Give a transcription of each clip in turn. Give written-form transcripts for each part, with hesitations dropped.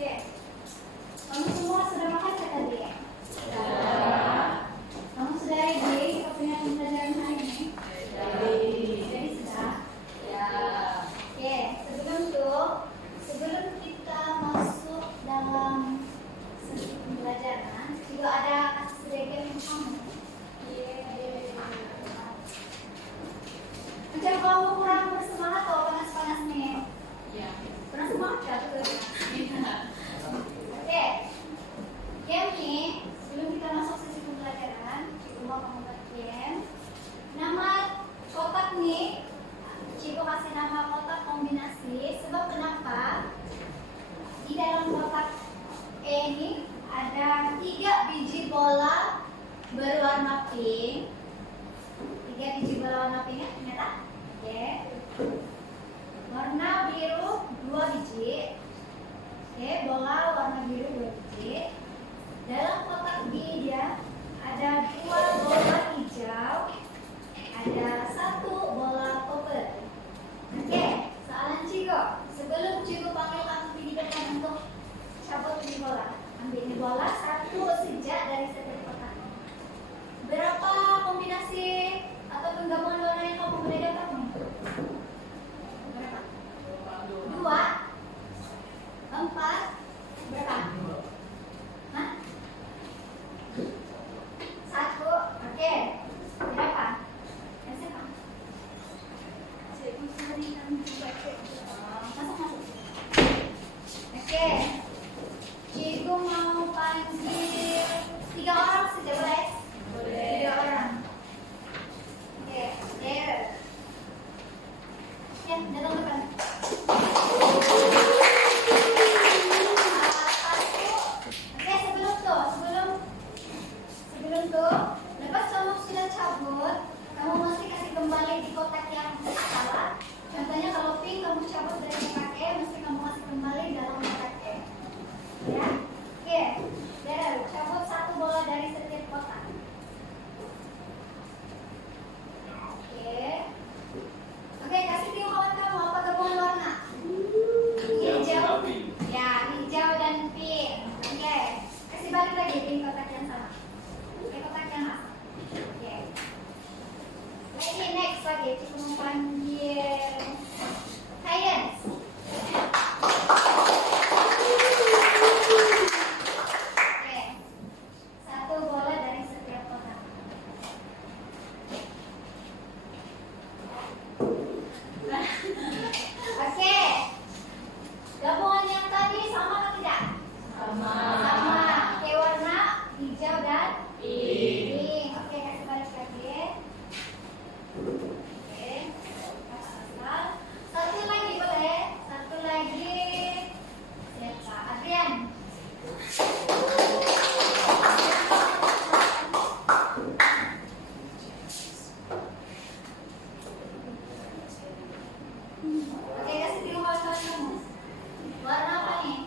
Oke. Kamu semua sudah makan ya tadi ya? Kamu sudah ready punya pembelajaran hari ini? Jadi sudah? Oke, sebelum kita masuk dalam sesi pembelajaran, juga ada sedikit yang kamu. Macam kamu kurang bersemangat atau panas-panas nih? Kurang semangat ya? Oke, game nih, sebelum kita masuk sesi pembelajaran, Cikgu mau membuat game. Nama kotak nih, Cikgu kasih nama kotak kombinasi. Sebab kenapa? Di dalam kotak E ini ada 3 biji bola berwarna pink. 3 biji bola warna pink, ternyata? Oke. Warna biru 2 biji. Oke, bola warna biru 2 biji. Dalam kotak B dia ada 2 bola hijau, ada 1 bola purple. Oke, soalan Cikgu. Sebelum Cikgu panggil kamu di depan untuk cabut ini bola, ambil ini bola 1 sejak dari setiap kotak. Berapa kombinasi atau penggabungan warna yang kamu boleh dapat nih? Berapa? 2, 4, berapa? Hah? 1, oke. Berapa? Yang siapa? Masuk. Oke. Cikgu mau panggil 3 orang saja, boleh? Boleh. 3 orang. Oke, there. Ya, datang depan. Oke, sebelum tuh, lepas kamu sudah cabut, kamu mesti kasih kembali di kotak yang salah. Contohnya kalau pink kamu cabut dari kotak E, mesti kamu kasih kembali dalam kotak E. Ya, oke, there. Cabut 1 bola dari setiap kotak. Oke, kasih tahu kawan kamu apa gabungan warna? Hijau. Ya, hijau dan pink. Oke, kasih balik lagi pink kotak yang sama. Oke, kotak yang sama. Oke. Lagi next lagi, kita mau panggil Hayens. Oke, 1 bola dari setiap kotak. Oke, gabungan yang tadi sama atau tidak? Sama. Oke, warna hijau dan pink. Oke, kasih balik lagi. Oke, asal. Satu lagi boleh? Satu lagi. Siapa? Adrian. Oke, kasih tahu kawan-kawan kamu. Warna apa nih?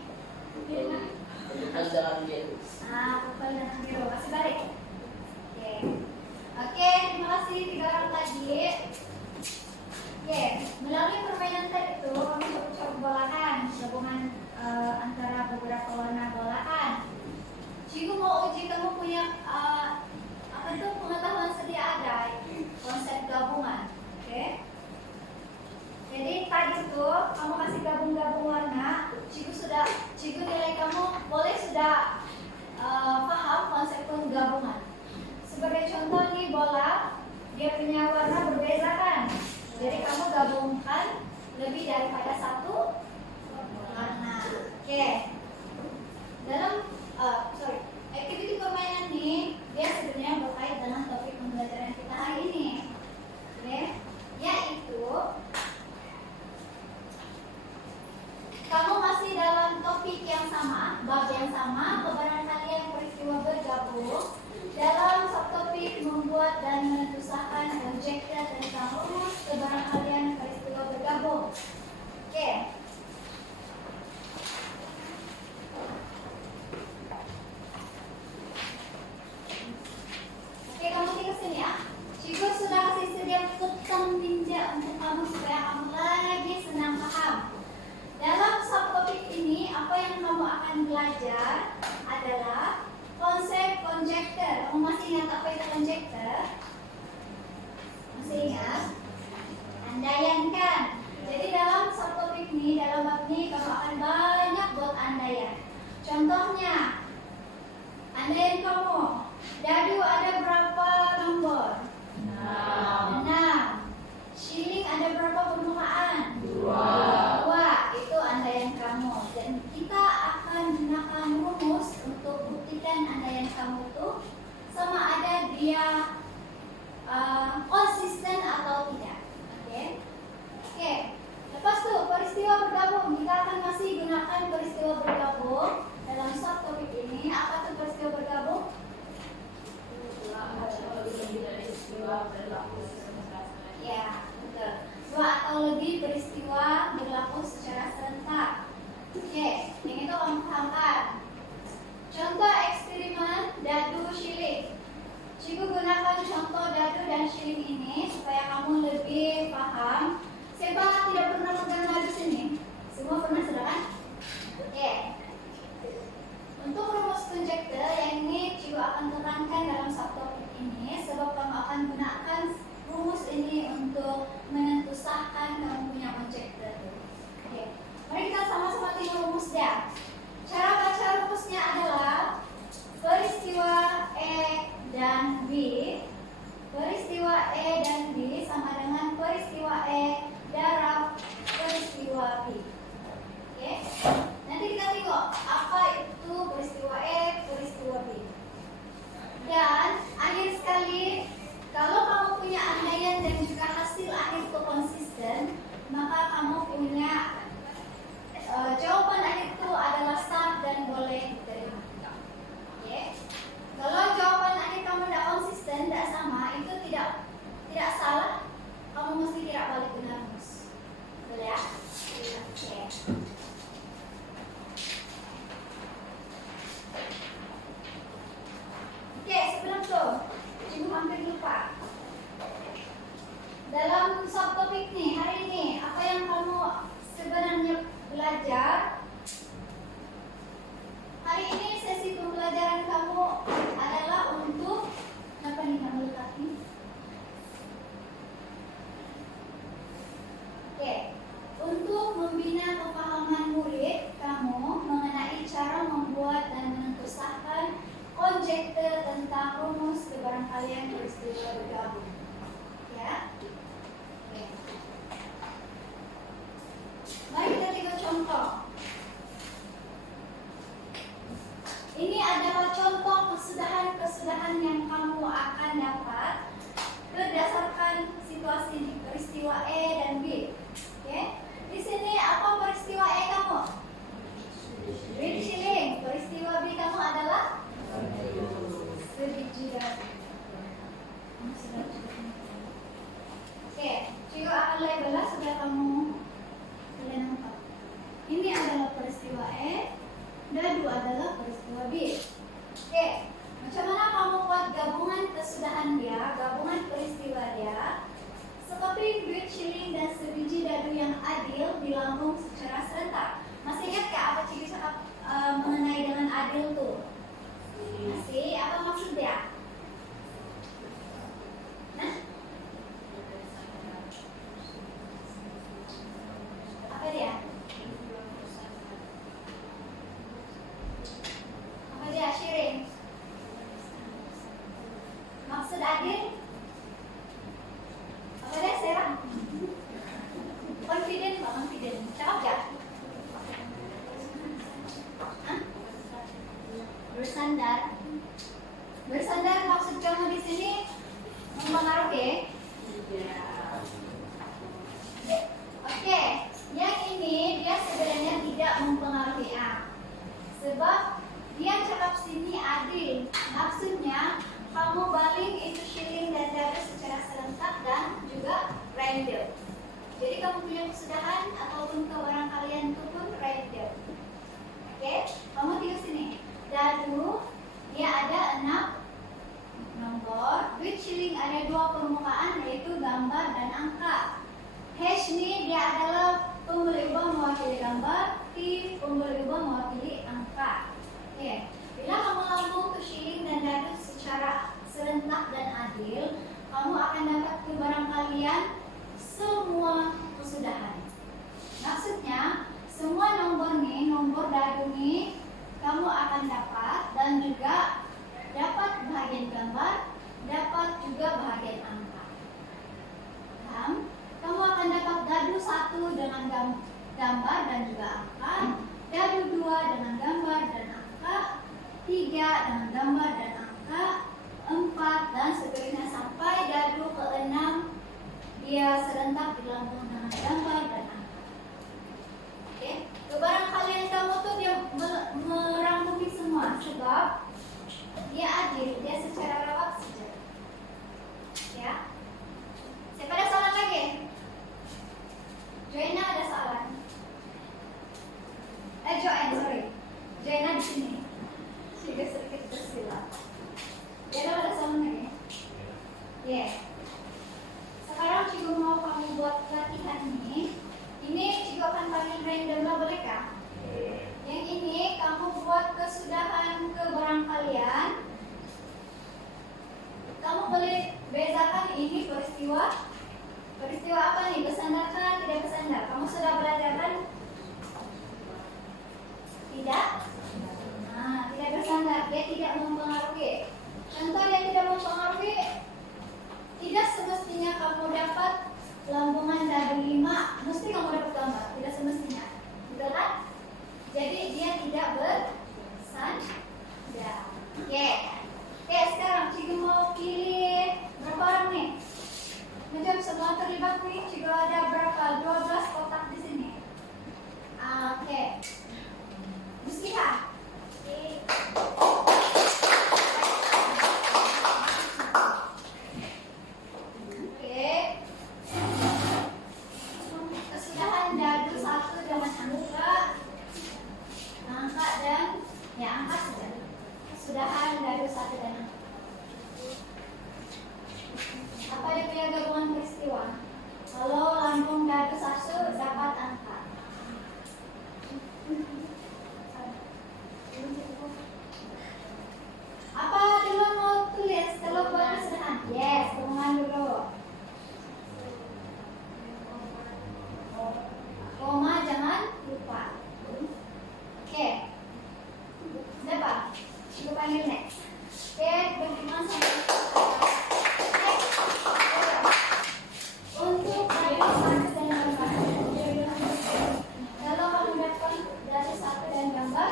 Purple dan biru. Kasih balik. Oke, terima kasih 3 orang tadi. Oke, melalui permainan tadi itu kamu coba bolakan gabungan antara beberapa warna bolakan. Cikgu mau uji kamu punya apa itu pengetahuan sedia ada konsep gabungan. Oke. Jadi tadi itu kamu kasih gabung-gabung warna, Cikgu nilai kamu boleh sudah paham konsep penggabungan. Sebagai contoh nih bola, dia punya warna berbeda kan? Jadi kamu gabungkan lebih daripada 1 warna. Oke. Dalam aktiviti permainan ini dia sebenarnya berkait dengan topik pembelajaran kita hari ini. Oke. Yaitu kamu masih dalam topik yang sama, bab yang sama, keberangkalian peristiwa bergabung. Dalam subtopik membuat dan menentukan objeknya tentang rumus keberangkalian peristiwa bergabung. Oke. Oke, kamu tinggal sini ya. Cikgu sudah kasih sedia tutang tinja untuk kamu supaya kamu lagi senang paham. Dalam subtopik ini, apa yang kamu akan jawab nih, kamu akan banyak buat andaian. Contohnya, andaian kamu, dadu ada berapa nomor? 6. Shilling ada berapa permukaan? 2. Itu andaian kamu. Dan kita akan gunakan rumus untuk buktikan andaian kamu itu sama ada dia konsisten atau tidak. Oke. Lepas itu peristiwa bergabung. Kita akan masih gunakan peristiwa bergabung dalam subtopik ini. Apa tuh peristiwa bergabung? Ya, betul. 2 atau lebih peristiwa berlaku secara serentak. Oke, yang itu kamu pahamkan. Contoh eksperimen dadu shilling. Cikgu gunakan contoh dadu dan shilling ini supaya kamu lebih paham. Siapa tidak pernah pegang dadu sini? Semua pernah sudah kan? Oke. Untuk rumus conjecture yang ini cikgu akan terangkan dalam subtopik ini sebab kamu akan gunakan rumus ini untuk menentusahkan kamu punya conjecture. Oke. Mari kita sama-sama tengok rumusnya. Cara baca rumusnya adalah peristiwa E dan B. Peristiwa E dan B sama dengan peristiwa E darab peristiwa B. Oke. Nanti kita tengok apa itu peristiwa E, peristiwa B. Dan akhir sekali, kalau kamu punya andaian dan juga hasil akhir itu konsisten, maka kamu punya jawaban akhir itu adalah sah dan boleh diterima. Oke. Kalau jawaban akhir kamu tidak konsisten, tidak sama, itu tidak salah, kamu mesti tidak balik benar rumus. Betul ya? Oke. Oke, sebelum itu, cikgu hampir lupa. Dalam subtopik nih hari ini, apa yang kamu sebenarnya belajar? Hari ini sesi pembelajaran kamu adalah untuk apa nih kamu letakkan? Oke, untuk membina kepahaman murid kamu mengenai cara membuat dan menentusahkan konjektur tentang rumus kebarangkalian peristiwa bergabung. Ya. Oke. Mari kita lihat contoh. Ini adalah contoh kesudahan-kesudahan yang kamu akan dapat berdasarkan situasi ini, peristiwa E dan B. Oke. Di sini apa peristiwa E kamu? Big shilling. Peristiwa B kamu adalah sebiji dadu. Oke, cikgu akan label supaya kamu nampak. Ini adalah peristiwa E, dadu adalah peristiwa B. Oke, macam mana kamu buat gabungan kesudahan dia, gabungan peristiwa dia? Seperti duit shilling dan sebiji dadu yang adil dilambung secara serentak. Masih ingat gak apa cikgu cakap mengenai dengan adil tuh? Masih, apa maksudnya? Nah, apa dia? Apa dia sharing? Maksud adil? Apa dia Sarah? Confident, Pak, confident. Cakap gak? Hah? Bersandar. Bersandar maksud kamu di sini mempengaruhi? Oke, yang ini dia sebenarnya tidak mempengaruhi A. Sebab dia cakap sini adil. Maksudnya kamu baling itu shilling dan dadu secara serentak dan juga random. Jadi kamu punya kesudahan ataupun ke orang kalian itu pun random. Oke, kamu tinggal sini. Dadu dia ada 6 nomor, duit shilling ada 2 permukaan yaitu gambar dan angka. Hash ini dia adalah pembeli ubah mewakili gambar, T pembeli ubah mewakili angka. Oke, bila kamu lambung ke shilling dan dadu secara serentak dan adil, kamu akan dapat ke barang kalian semua kesudahan. Maksudnya dadu nih, kamu akan dapat dan juga dapat bahagian gambar, dapat juga bahagian angka. Paham? Kamu akan dapat dadu 1 dengan gambar dan juga angka, dadu 2 dengan gambar dan angka, 3 dengan gambar dan angka, 4 dan seterusnya sampai dadu ke-6 dia serentak dilambung dengan gambar dan angka. Oke, kebarangkalian kamu tuh dia merangkumi semua sebab dia adil, dia secara rawat saja. Ya. Siapa ada soalan lagi? Joanna ada soalan? Joanna di sini. Sudah sedikit tersilap. Joanna ada soalan lagi? Yeah. Sekarang cikgu mau kamu buat latihan ini. Ini cikgu akan panggil random lah, bolehkah? Yang ini kamu buat kesudahan ke barang kalian. Kamu boleh bedakan ini peristiwa apa nih? Bersandarkan, tidak bersandar. Kamu sudah belajar kan? Tidak? Nah, tidak bersandar. Dia tidak mempengaruhi. Contoh yang tidak mempengaruhi, tidak semestinya kamu dapat lambungan dadu 5, mesti kamu dapat gambar. Tidak semestinya. Betul kan? Jadi dia tidak bersandar. Oke, sekarang cikgu mau pilih berapa orang nih? Menjawab semua terlibat nih. Cikgu ada berapa? 12 kotak di sini. Oke. Musliha. Oke. Kesudahan dadu 1 dengan angka dan angka saja. Kesudahan dadu 1 dan angka. Apa dia punya gabungan peristiwa? Kalau lambung dadu 1 dapat angka. Apa dulu mau tulis? Kalau buat kesudahan? Yes, gabungan dulu. Koma jangan lupa. Oke. Dapat. Kita panggil next. Oke, bagaimana sampai untuk dadu 1 dan gambar. Kalau kamu dapat dadu 1 dan gambar,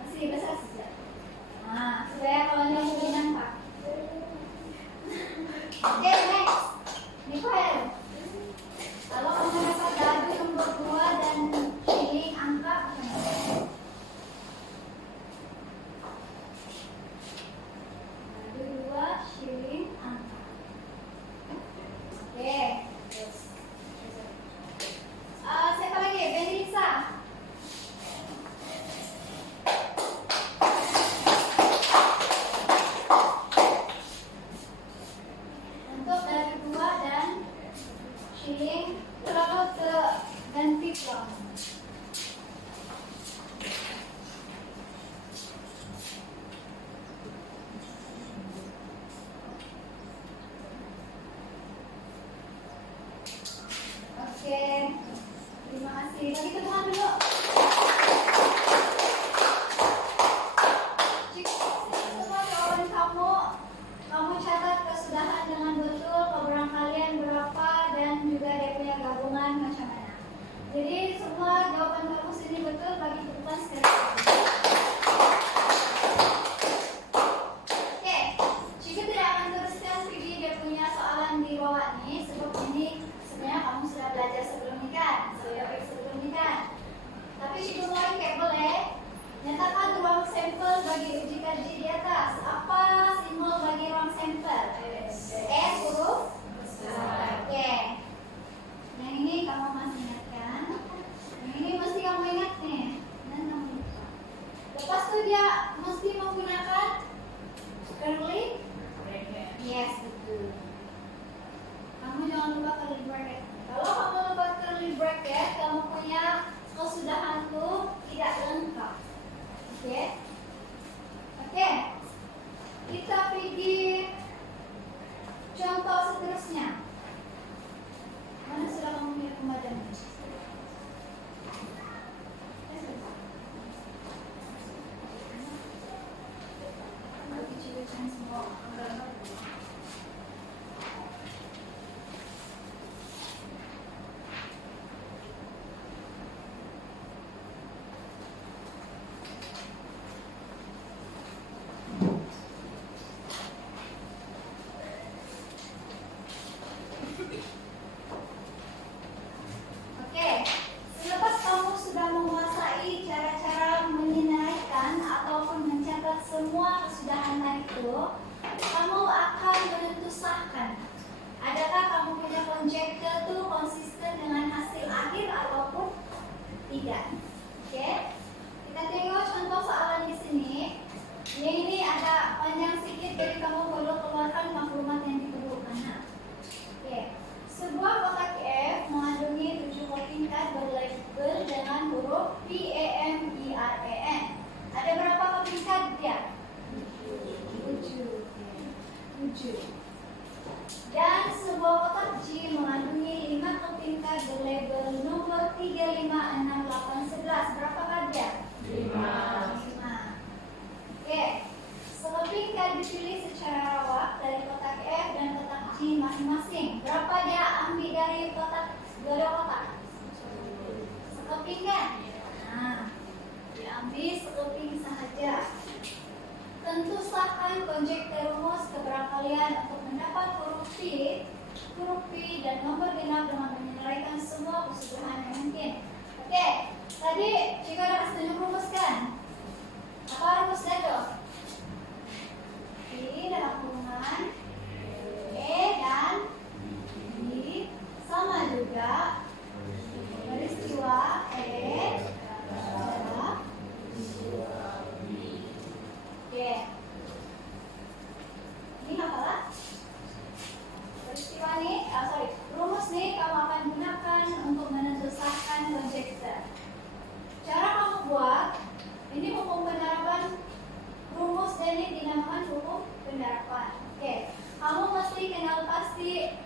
masih besar saja. Nah, supaya kalau yang lebih nampak. Oke, next. Nicole. Kalau kamu dapat dadu nomor 2 dan shilling angka apa? Dadu 2 shilling angka. Oke. Siapa lagi? Benilisa. Untuk dadu 2 dan shilling terlalu ke ganti plong. Oke, terima kasih. Bagi teman dulu. Semua jawaban kamu catat kesudahan dengan betul, keberang kalian berapa dan juga dia punya gabungan macam mana. Jadi semua jawaban kamu sini betul, bagi teman sekali. Oke, jika tidak akan teruskan pergi dia punya soalan di bawah nih, sebab ini sebenarnya kamu sudah belajar sebelum ini kan, tapi jika mau kayak boleh nyatakan ruang sampel bagi uji kaji di atas. Apa simbol bagi ruang sampel? S huruf besar. Oke. Yang ini kamu masih ingatkan. Yang ini mesti kamu ingat nih. Dan kamu lupa. Lepas itu dia mesti menggunakan curly. Yes, betul. Kamu jangan lupa curly bracket. Kalau kamu lupa curly bracket, kamu punya kesudahan tuh tidak lengkap. Oke. menjelaskan semua gambar. Semua kesudahan tadi itu, kamu akan menentusahkan adakah kamu punya konjektur itu konsisten dengan hasil akhir ataupun tidak. Oke, kita tengok contoh soalan di sini. Yang ini ada panjang sedikit, jadi kamu perlu keluarkan maklumat yang diperlukan. Oke, sebuah kotak F mengandungi 7 tingkat berlabel dengan huruf P, E, M, I, R, E, N. Ada berapa tingkat dia? 7. Dan sebuah kotak G mengandungi 5 tingkat berlabel nomor 3, 5, 6, 8, 11. Berapakah dia? 5. Oke, selepingkat dipilih secara rawak dari kotak F dan kotak G masing-masing. Berapa dia ambil dari kotak dua kotak? Sekeping kan? Nah, diambil sekeping sahaja. Tentusahkan konjektur rumus keberapalian untuk mendapat huruf P dan nomor genap dengan menyelesaikan semua kesudahan yang mungkin. Oke, tadi jika ada kesetujuan rumus kan? Apa rumusnya tuh? P dalam kurungan E dan B sama juga peristiwa E adalah Oke. Ini apalah? Peristiwa nih, rumus nih kamu akan gunakan untuk menentusahkan konjektur. Cara kamu buat, ini hukum penerapan rumus dan ini dinamakan hukum penerapan. Oke, kamu mesti kenal pasti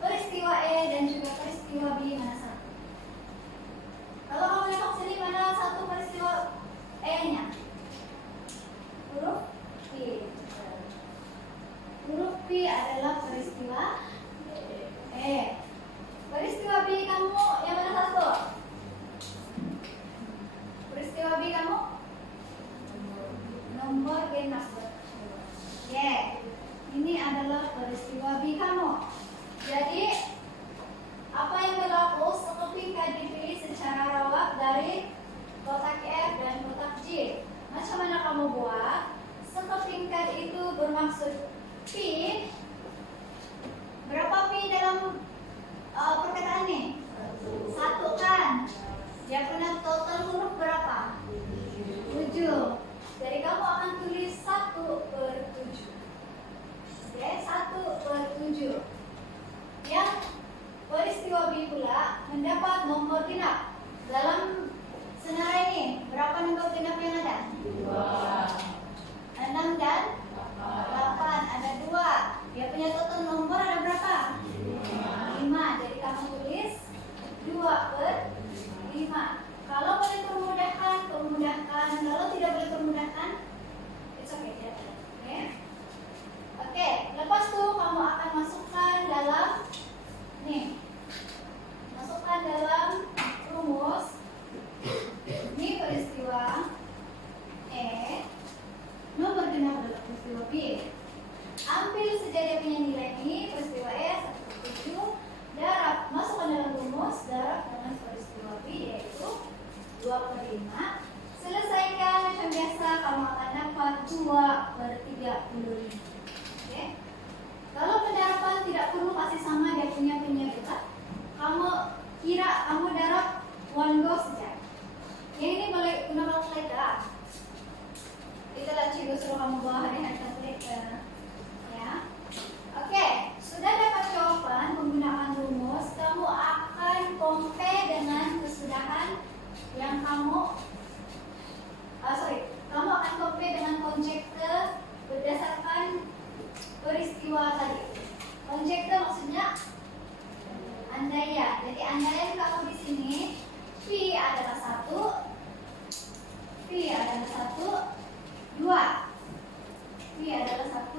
peristiwa E dan juga peristiwa B mana satu. Kalau kamu lihat sini mana satu peristiwa E-nya? Huruf P. Huruf P adalah peristiwa E. Peristiwa B kamu yang mana satu? Peristiwa B kamu? Nomor genap. Ya, ini adalah peristiwa B kamu. Jadi apa yang berlaku? Sekeping dipilih secara rawak dari kotak F dan kotak G. Macam mana kamu buat? Sekeping itu bermaksud P. Berapa P dalam perkataan ini? 1 kan? Dia punya total huruf berapa? 7. Jadi kamu akan tulis 1/7. Oke, 1/7. Yang peristiwa B pula mendapat nomor genap. Dalam senarai ini, berapa nomor genap yang ada? 6 dan 8. Ada 2. Dia punya total nomor ada berapa? 5. Jadi kamu tulis 2/5. Kalau boleh permudahkan, permudahkan. Kalau tidak boleh permudahkan, it's okay. Oke. Oke, lepas itu kamu akan masukkan dalam masukkan dalam rumus. Ini peristiwa E, nomor genap adalah peristiwa B. Ambil saja dia punya nilai ini, peristiwa E 1/7, darab, masukkan dalam rumus, darab dengan peristiwa B yaitu 2/5. Selesaikan macam biasa, kamu akan dapat 2/35. Oke. Kalau pendarapan tidak perlu kasih sama dia punya juga. Kamu kira kamu darab one go saja. Yang ini boleh guna kalkulator. Itulah cikgu suruh kamu bawa hari-hari kalkulator. Ya. Oke, sudah dapat jawaban menggunakan rumus, kamu akan compare dengan kesudahan yang kamu akan compare dengan konjektur berdasarkan peristiwa tadi. Konjektur maksudnya andaian. Jadi andaian kamu di sini P adalah 1, 2. P adalah 1,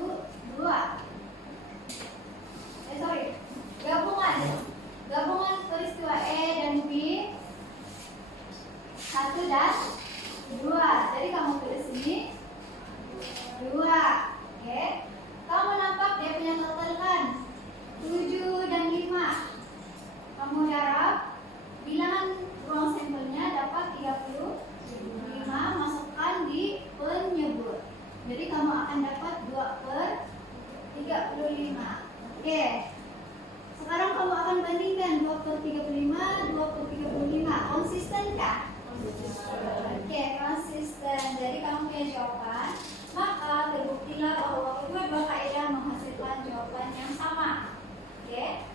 kan? Maka terbuktilah bahwa kedua kaidah menghasilkan jawaban yang sama. Oke?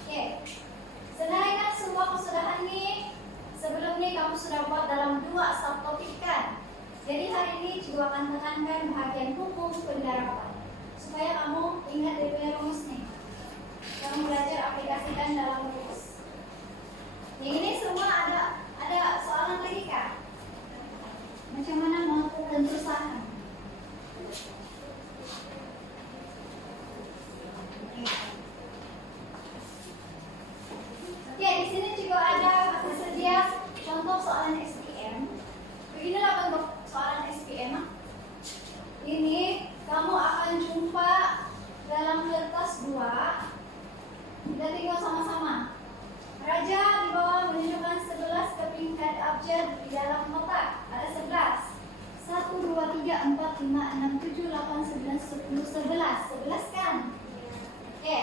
Oke. Senaraikan semua kesudahan ini. Sebelum ini kamu sudah buat dalam 2 subtopik kan? Jadi hari ini juga akan tekankan bahagian hukum pendarapan supaya kamu ingat dari rumus nih. Kamu belajar aplikasikan dalam rumus. Yang ini semua ada soalan lagi kan? Macam mana melakukan perusahaan? Oke, di sini juga ada tersedia contoh soalan SPM. Beginilah bentuk soalan SPM. Ini kamu akan jumpa dalam kertas 2. Kita tinggal sama-sama. Raja di bawah menunjukkan 11 kepingkat abjad di dalam kotak. Ada 11. 1, 2, 3, 4, 5, 6, 7, 8, 9, 10, 11. 11 kan? Oke.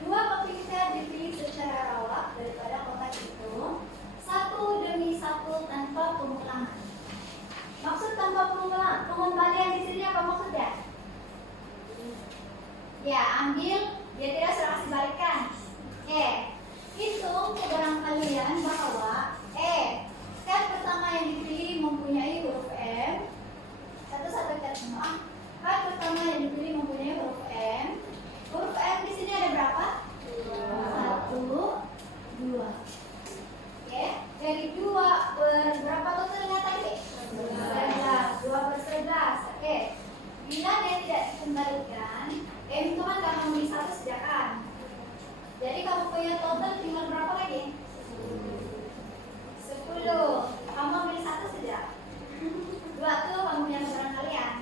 2 kepingkat dipilih secara rawak daripada kotak itu. 1 demi 1 tanpa pengulangan. Maksud tanpa pengembalian di sini apa maksudnya? Ya, ambil, dia tidak sudah kasih balikan. Oke. Hitung kebarangkalian bahwa kan pertama yang dipilih mempunyai huruf M. Satu-satu kita semua. Kan pertama yang dipilih mempunyai huruf M. Huruf M di sini ada berapa? 1, 2. Oke. Jadi 2 berapa totalnya tadi? 11. 2 per 11. Oke. Bila dia tidak dikembalikan, M itu kan kamu beli 1 sejak kan? Jadi kamu punya total tinggal berapa lagi? 10. Kamu ambil 1 saja. 2 tuh kamu punya kebenaran kalian.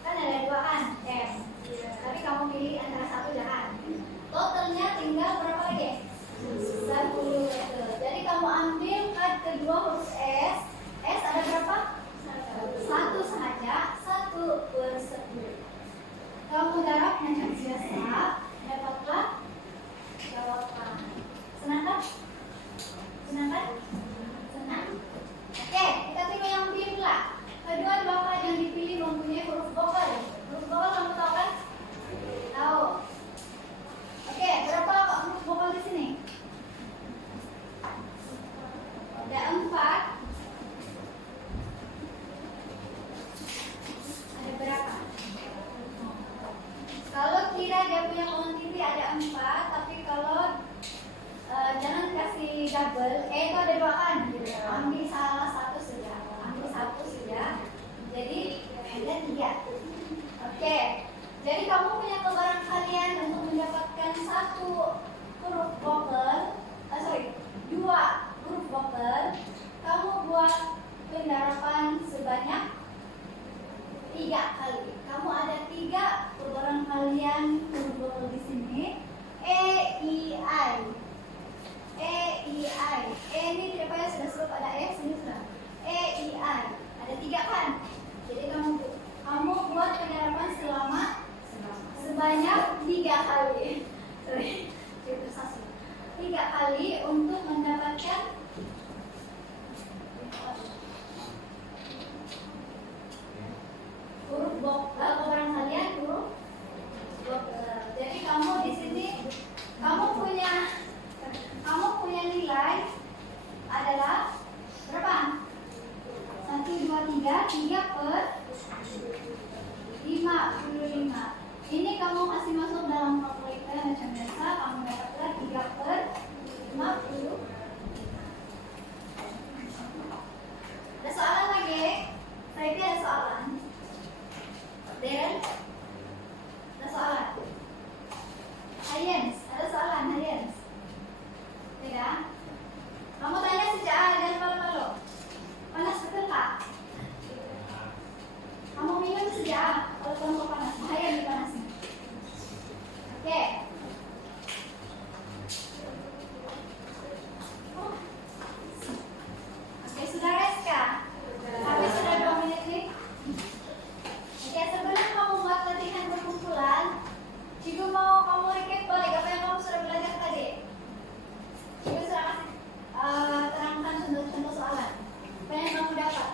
Kan ada 2 kan? M. Tapi kamu pilih antara 1 jangan. Totalnya tinggal berapa lagi? 10. Jadi kamu ambil kad kedua huruf S. S ada berapa? 1 saja. 1 per 10. Kamu darab macam biasa. Dapatlah jawaban. Senang kan? Senang kan? Senang. Oke, kita tinggal yang pilih pula. Kedua kata yang dipilih mempunyai huruf vokal. Huruf vokal kamu tahu kan? Tahu. Oke, berapa huruf vokal di sini? Ada 4. Ada berapa? Kalau kira dia punya kolom TV ada 4, tapi kalau jangan kasih double, itu ada 2 kan? Ambil salah 1 saja, ambil 1 saja. Jadi ada 3. Oke. Jadi kamu punya kebarangkalian untuk mendapatkan 1 huruf vokal, 2 huruf vokal. Kamu buat pendarapan sebanyak 3 kali. Kamu ada 3 kebarangkalian huruf vokal di sini. E, I, I. E, I, I. E ini tidak payah sudah sebut ada E sini sudah. E, I, I. Ada 3 kan? Jadi kamu buat pendarapan selama sebanyak 3 kali. 3 kali untuk mendapatkan huruf vokal kebarangkalian huruf vokal. Jadi kamu di sini kamu punya nilai adalah berapa? 1, 2, 3 per 55. Ini kamu kasih masuk dalam kalkulator macam biasa. Kamu dapatlah 3 per 50. Ada soalan lagi? Saya ada soalan. Darren? Ada soalan? Hayens? Ada soalan Hayens? Tidak? Kamu tanya sejak dan malu-malu. Panas betul Kak? Kamu minum sejak kalau kamu panas, bahaya nih panasnya. Oke. Oke, sudah Reska? Tapi sudah 2 menit nih. Oke, sebelum kamu buat latihan berkumpulan, Cigu mau kamu recap balik apa yang kamu sudah belajar tadi. Cigu sudah kasih terangkan contoh-contoh soalan. Apa yang kamu dapat?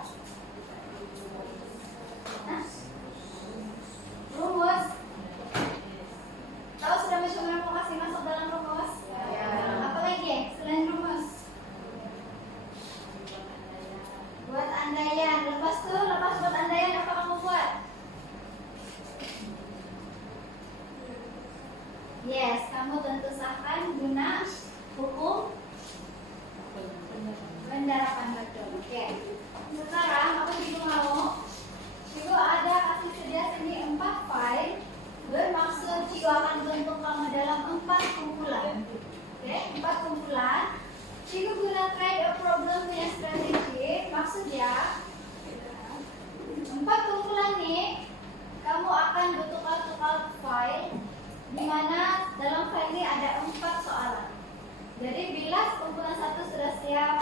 kamu tentu sahkan guna hukum pendarapan, betul. Oke. Sekarang aku juga mau Cigo ada kasih sedia sini 4 file. Bermaksud Cigo akan bentuk kamu dalam 4 kumpulan. Oke, 4 kumpulan. Cigo guna try a problem punya strategi. Maksudnya 4 kumpulan nih, kamu akan bertukar-tukar file, di mana dalam file ini ada 4 soalan. Jadi bila kumpulan 1 sudah siap,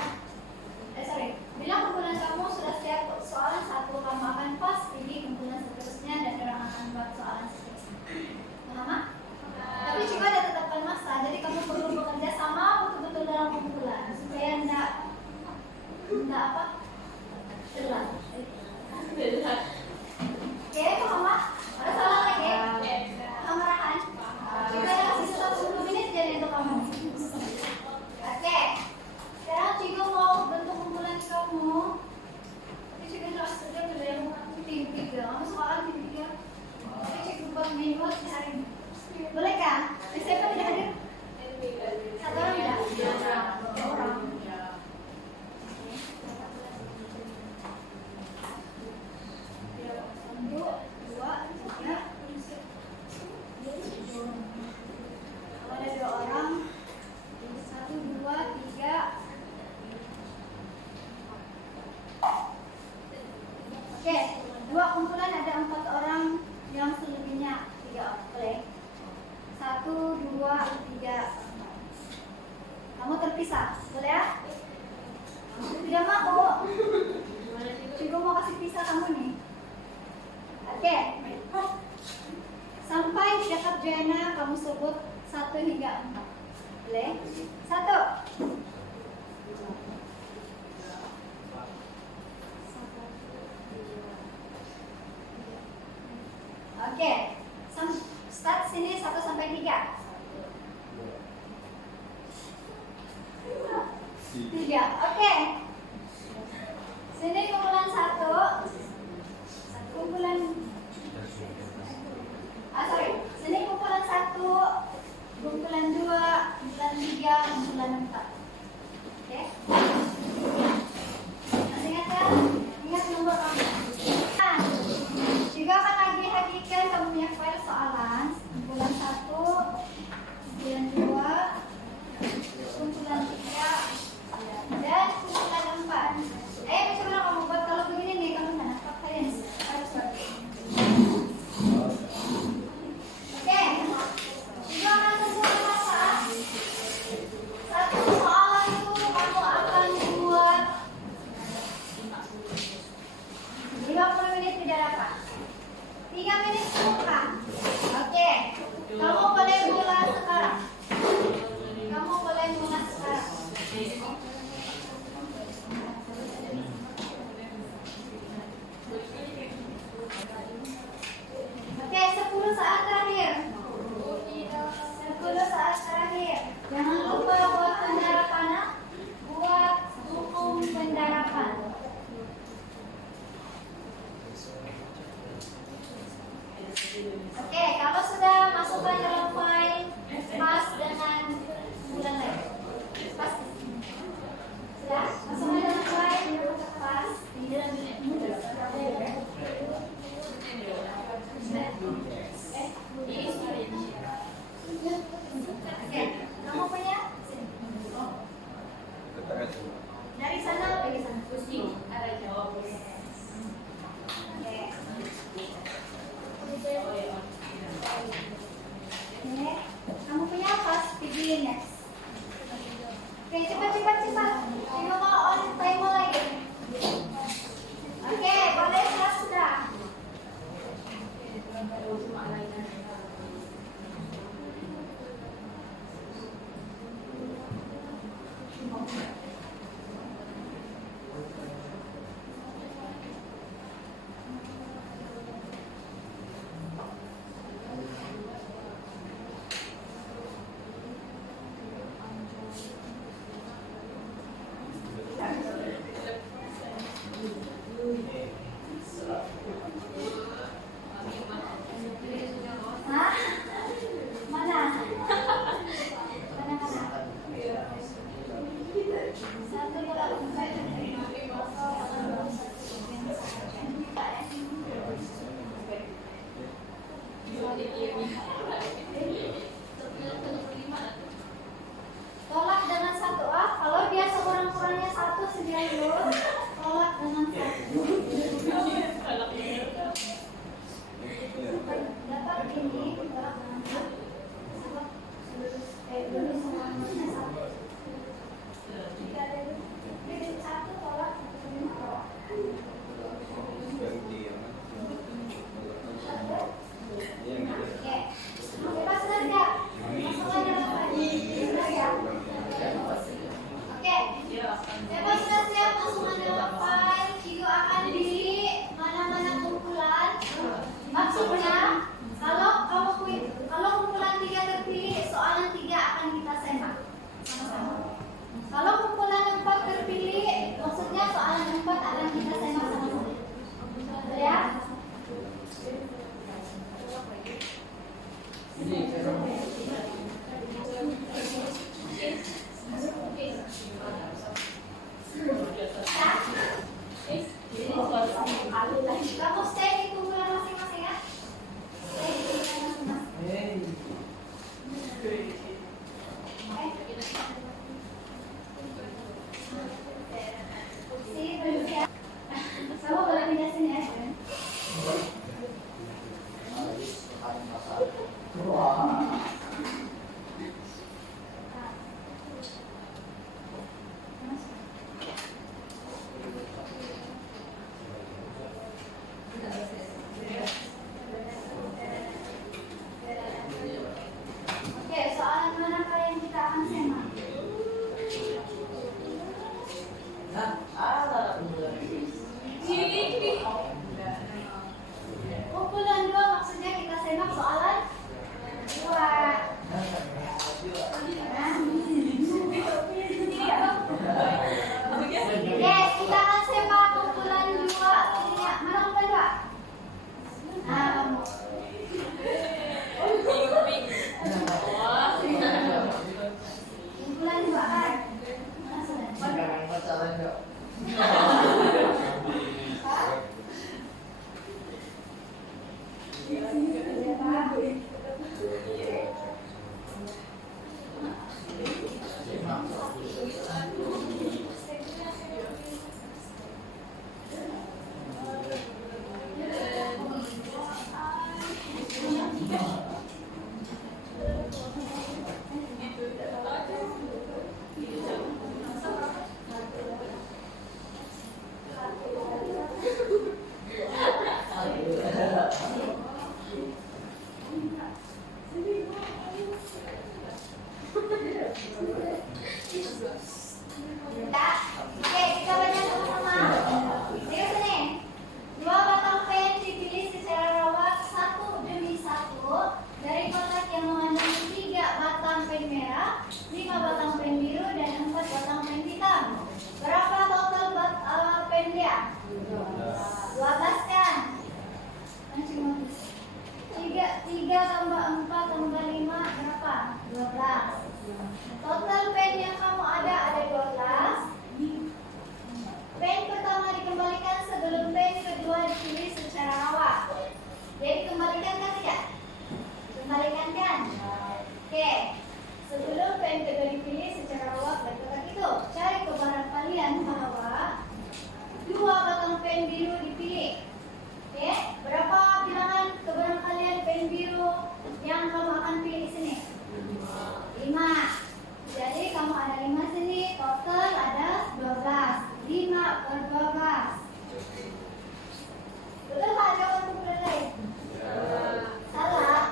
bila kumpulan kamu sudah siap soalan 1, kamu akan pas pilih kumpulan seterusnya dan orang akan buat soalan seterusnya. Paham? Tapi juga ada tetapan masa, jadi kamu perlu bekerja sama betul-betul dalam kumpulan supaya enggak apa? Telat. Oke, paham? Ada soalan lagi? Kamerahan. Juga ada sisa 10 menit jadi untuk kamu. Oke. Sekarang Cigo mau bentuk kumpulan kamu. Tapi Cigo harus kerja belajar tim-tim ya. Kamu soalan tim-tim ya. Tapi Cigo buat minggu sehari. Boleh kan? Siapa tidak hadir? Satu orang tidak? Dua orang. Oke, 2 kumpulan ada 4 orang, yang selebihnya 3 orang. Boleh? 1, 2, 3. Kamu terpisah, boleh ya? Tidak mau. Cigo mau kasih pisah kamu nih. Oke. Sampai di dekat Jana kamu sebut 1 hingga 4. Boleh? 1. Oke. Start sini 1 sampai 3. 3. Oke. Sini kumpulan 1. Kumpulan Sini kumpulan 1, kumpulan 2, kumpulan 3, kumpulan 4. Oke. Masih ingat kan? Ingat nomor kamu. Nah, juga akan lagi-hagikan kamu punya file soalan. Kumpulan 1, kumpulan 2, kumpulan 3, dan kumpulan 4. Coba kamu buat kalau begini nih, kamu dapat kalian harus oke. Juga akan sesuai masa. 1 soalan itu kamu akan buat 50 menit tidak dapat. 3 menit buka. Oke. Kamu boleh mulai sekarang. Kamu boleh mulai sekarang. Oke, 10 saat terakhir. 10 saat terakhir. Jangan lupa buat pendarapan. Buat hukum pendarapan. Oke, kalau sudah masukkan dalam file pas dengan bulan lain. Pas. Sudah? Masukkan dalam file pas di dalam Oke, kamu punya? Dari sana pergi sana. Ada jawab. Oke. Oke, soalan manakah yang kita akan semak? Kumpulan 2 maksudnya kita semak soalan 2. Yes, kita akan semak kumpulan 2. Mana kumpulan 2? Nah, kamu. Kumpulan 2 kan? Mana sudah? Oke, kita baca sama-sama. Serius nih. 2 batang pen dipilih secara rawat satu demi satu dari kotak yang mengandung 3 batang pen merah, 5 batang pen biru, dan 4 batang pen hitam. Berapa total pen dia? 12 kan? 3 tambah 4 tambah 5 berapa? 12. Total pen yang kamu ada 12. Pen pertama dikembalikan sebelum pen kedua dipilih secara rawat. Jadi kembalikan kan tidak? Kembalikan kan? Oke. Sebelum pen kedua dipilih secara rawat berkata itu, cari kebarangkalian bahwa 2 batang pen biru dipilih. Oke, berapa bilangan kebarangkalian pen biru yang kamu akan pilih di sini? 5. Jadi kamu ada 5 sini, total ada 12. 5 per 12. Betul Pak? Jawaban kumpulan lain? Salah.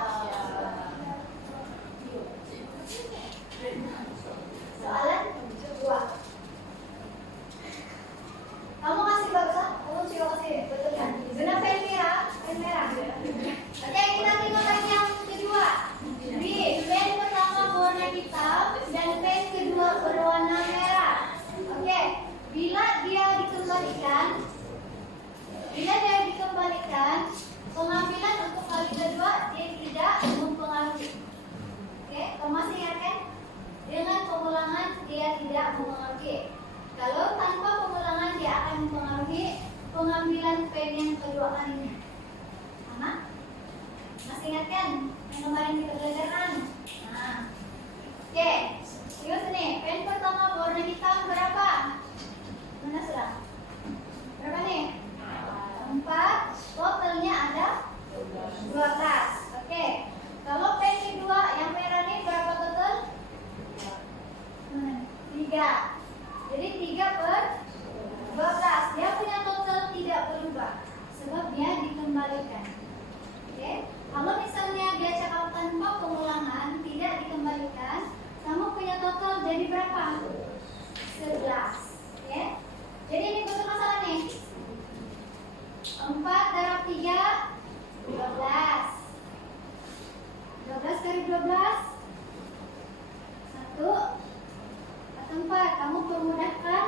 Soalan 2. Kamu kasih bagus, kamu coba kasih betul kan? Benar pen merah, pen merah. Oke, kita tengok lagi yang kedua. Di pen pertama berwarna hitam dan pen kedua berwarna merah. Oke, bila dia dikembalikan, pengambilan untuk kali kedua dia tidak mempengaruhi. Oke, kamu masih ingat kan? Dengan pengulangan dia tidak mempengaruhi. Kalau tanpa pengulangan dia akan mempengaruhi pengambilan pen yang kedua kalinya. Sama? Masih ingat kan? Yang kemarin kita belajar kan? Nah. Oke, lihat nih, pen pertama berwarna hitam berapa? Mana sudah? Berapa nih? 4. Totalnya ada 12. Oke. Kalau pen kedua yang merah nih berapa total? 3. Jadi 3 per 12. Dia punya total tidak berubah sebab dia dikembalikan. Oke. Kalau misalnya dia cakap tanpa pengulangan tidak dikembalikan, kamu punya total jadi berapa? 11. Oke. Jadi ini betul masalah nih. 4 darab 3 12. 12 kali 12 1 atau 4. Kamu permudahkan.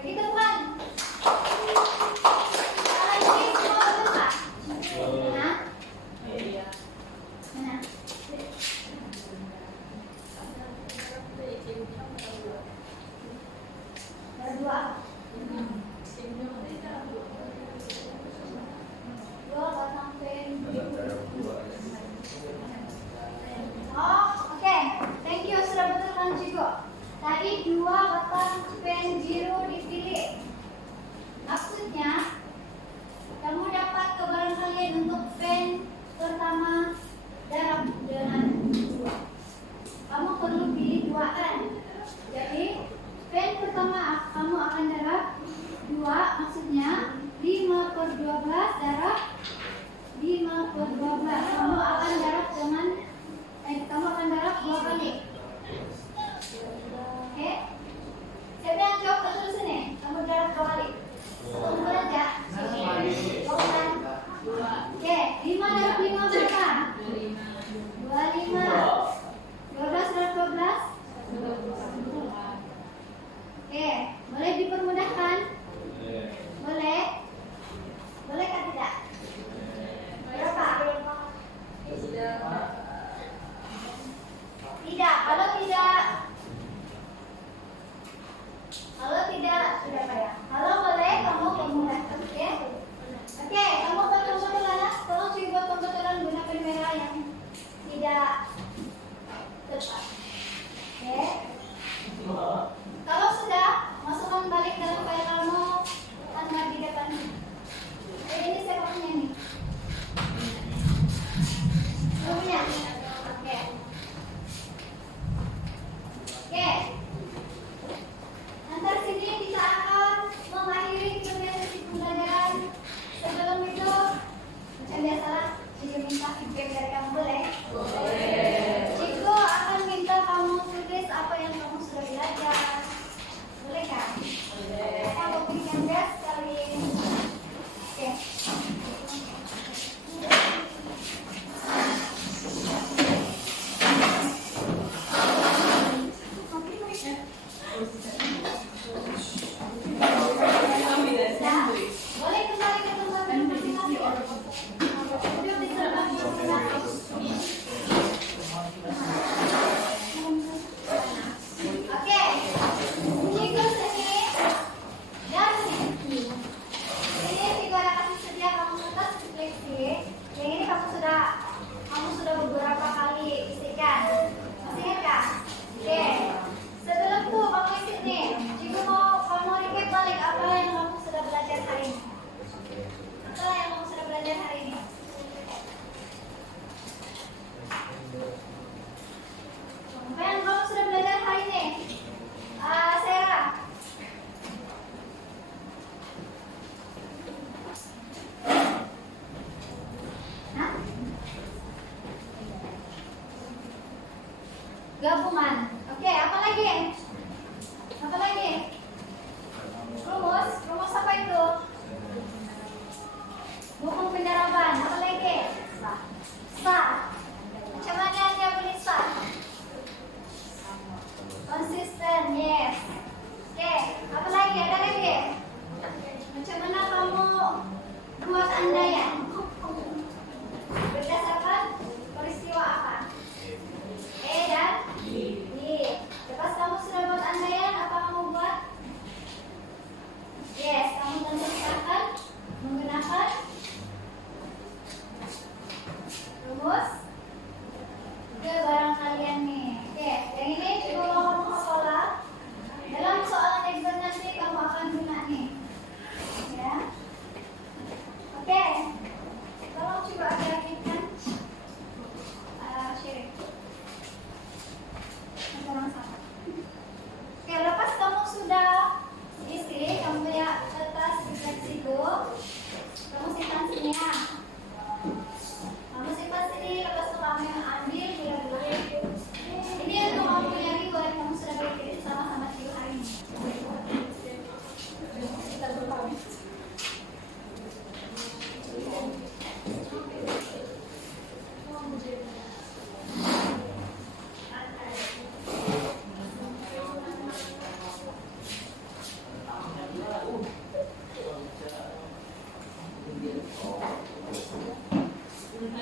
Begitu bukan? Salah ini semua betul Pak? Mana? Mana? Dua. 2 batang pen. Oh, oke. Thank you sudah betul kan Ciko. Tadi 2 batang pen biru dipilih. 12 darab 5 per 12. Kamu akan darab dengan kamu akan darab 2 kali. Oke? Siapa yang jawab betul sini? Kamu darab 2 kali. Satu aja. Oke, 5 darab 5 berapa? 25. 12 darab 12? Oke, boleh dipermudahkan? Boleh? Boleh kan tidak? Berapa? Tidak. Kalau tidak sudah apa ya? Kalau boleh kamu permudahkan, oke? Oke, kamu buat pembetulan. Tolong sih buat pembetulan gunakan merah yang tidak tepat. Oke? Kalau sudah, masukkan balik dalam file kamu, taruh di depan. Ini saya punya nih. Punya. Oke. Oke. Antar sini kita akan mengakhiri sesi pembelajaran. Sebelum itu, macam biasalah, Cikgu minta feedback dari kamu, boleh? Boleh. Cikgu akan minta kamu tulis apa yang kamu sudah belajar. Boleh kan? Boleh. Kamu berikan gas kali. Oke. Boleh kembali ke tempat masing-masing. Duduk di tempat masing-masing. Oke, cikgu sini dan ini cikgu ada kasih sedia kamu kertas refleksi. Yang ini kamu sudah beberapa kali isikan. Masih ingat kan? Oke, sebelum tuh kamu isi nih, cikgu mau kamu recap balik apa yang kamu sudah belajar hari ini. Apa yang kamu sudah belajar hari ini? Apa yang kamu sudah belajar hari ini? Sarah. Hah? Gabungan. Oke, apa lagi? Apa lagi? Rumus. Rumus apa itu? Buku pendaraban. Apa lagi? Sah. Macam mana Anda boleh sah? Konsisten, yes. Oke, apa lagi? Ada lagi? Macam mana kamu buat andaian? Berdasarkan peristiwa apa? Dan lepas kamu sudah buat andaian, apa kamu buat? Yes, kamu tentukan menggunakan rumus ke barang kalian nih. Oke, yang ini kalau kamu sekolah dalam soalan exam nanti kamu akan guna nih. Ya. Oke. Tolong coba aktifkan sharing. Orang sama. Oke, lepas kamu sudah isi, kamu punya kertas refleksi itu, kamu simpan sini ya. Kamu simpan sini, lepas itu kamu yang ambil gula-gula. Ini untuk kamu punya ribuan, kamu sudah bikin sama-sama cikgu hari ini. Kita berpamit.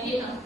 Iya.